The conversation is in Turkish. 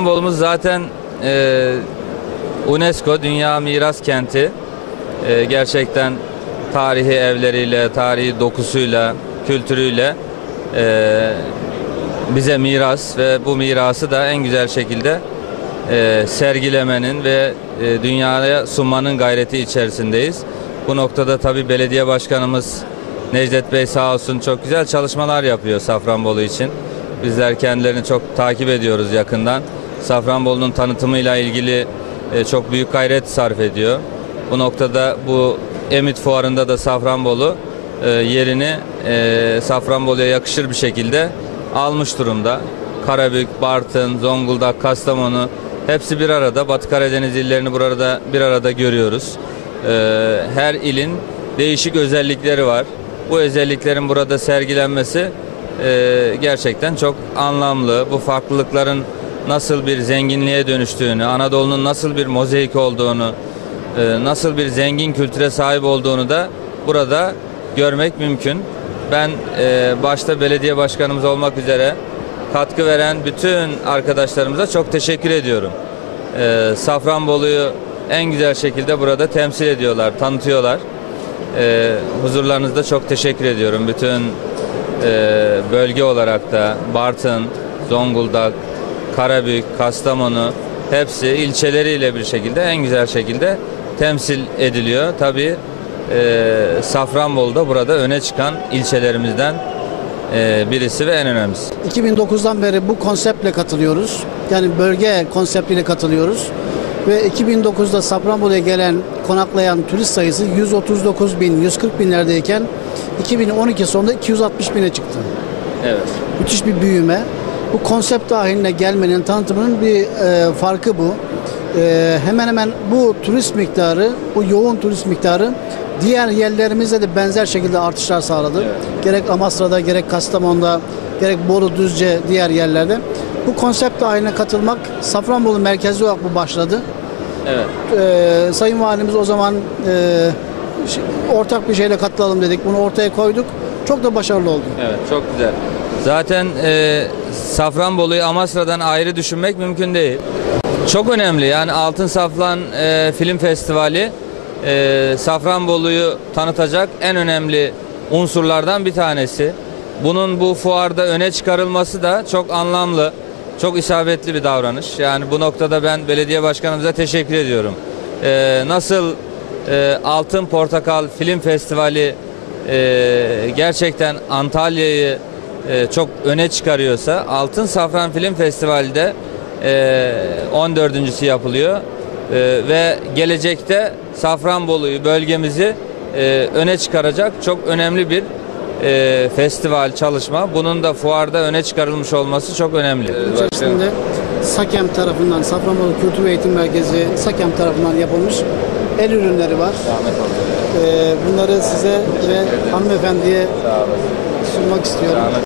Safranbolumuz zaten e, UNESCO Dünya Miras Kenti. E, gerçekten tarihi evleriyle, tarihi dokusuyla, kültürüyle e, bize miras ve bu mirası da en güzel şekilde e, sergilemenin ve e, dünyaya sunmanın gayreti içerisindeyiz. Bu noktada tabii belediye başkanımız Necdet Bey sağ olsun çok güzel çalışmalar yapıyor Safranbolu için. Bizler kendilerini çok takip ediyoruz yakından. Safranbolu'nun tanıtımıyla ilgili e, çok büyük gayret sarf ediyor. Bu noktada bu Emit Fuarı'nda da Safranbolu e, yerini e, Safranbolu'ya yakışır bir şekilde almış durumda. Karabük, Bartın, Zonguldak, Kastamonu hepsi bir arada. Batı Karadeniz illerini burada bir arada görüyoruz. E, her ilin değişik özellikleri var. Bu özelliklerin burada sergilenmesi e, gerçekten çok anlamlı. Bu farklılıkların nasıl bir zenginliğe dönüştüğünü, Anadolu'nun nasıl bir mozaik olduğunu, e, nasıl bir zengin kültüre sahip olduğunu da burada görmek mümkün. Ben e, başta belediye başkanımız olmak üzere katkı veren bütün arkadaşlarımıza çok teşekkür ediyorum. E, Safranbolu'yu en güzel şekilde burada temsil ediyorlar, tanıtıyorlar. Huzurlarınızda çok teşekkür ediyorum. Bütün bölge olarak da Bartın, Zonguldak, Karabük, Kastamonu hepsi ilçeleriyle bir şekilde en güzel şekilde temsil ediliyor. Tabii e, Safranbolu da burada öne çıkan ilçelerimizden e, birisi ve en önemlisi. 2009'dan beri bu konseptle katılıyoruz. Yani bölge konseptiyle katılıyoruz. Ve 2009'da Safranbolu'ya gelen, konaklayan turist sayısı 139 bin, 140 binlerdeyken 2012 sonunda 260 bine çıktı. Evet. Müthiş bir büyüme. Bu konsept dahiline gelmenin, tanıtımının bir e, farkı bu. E, hemen hemen bu turist miktarı, bu yoğun turist miktarı diğer yerlerimizde de benzer şekilde artışlar sağladı. Gerek Amasra'da, gerek Kastamonu'da, gerek Bolu, Düzce, diğer yerlerde. Bu konsept dahiline katılmak Safranbolu merkezli olarak bu başladı. Evet. Ee, Sayın Valimiz o zaman e, ortak bir şeyle katılalım dedik. Bunu ortaya koyduk. Çok da başarılı oldu. Evet çok güzel. Zaten e, Safranbolu'yu Amasra'dan ayrı düşünmek mümkün değil. Çok önemli yani Altın Saflan e, Film Festivali e, Safranbolu'yu tanıtacak en önemli unsurlardan bir tanesi. Bunun bu fuarda öne çıkarılması da çok anlamlı, çok isabetli bir davranış. Yani bu noktada ben belediye başkanımıza teşekkür ediyorum. E, nasıl e, Altın Portakal Film Festivali e, gerçekten Antalya'yı e, çok öne çıkarıyorsa Altın Safran Film Festivali de e, 14.sü yapılıyor E, ve gelecekte Safranbolu'yu bölgemizi e, öne çıkaracak çok önemli bir e, festival çalışma. Bunun da fuarda öne çıkarılmış olması çok önemli. İçerisinde SAKEM tarafından, Safranbolu Kültür ve Eğitim Merkezi SAKEM tarafından yapılmış el ürünleri var. Ee, bunları size ve hanımefendiye sunmak istiyorum.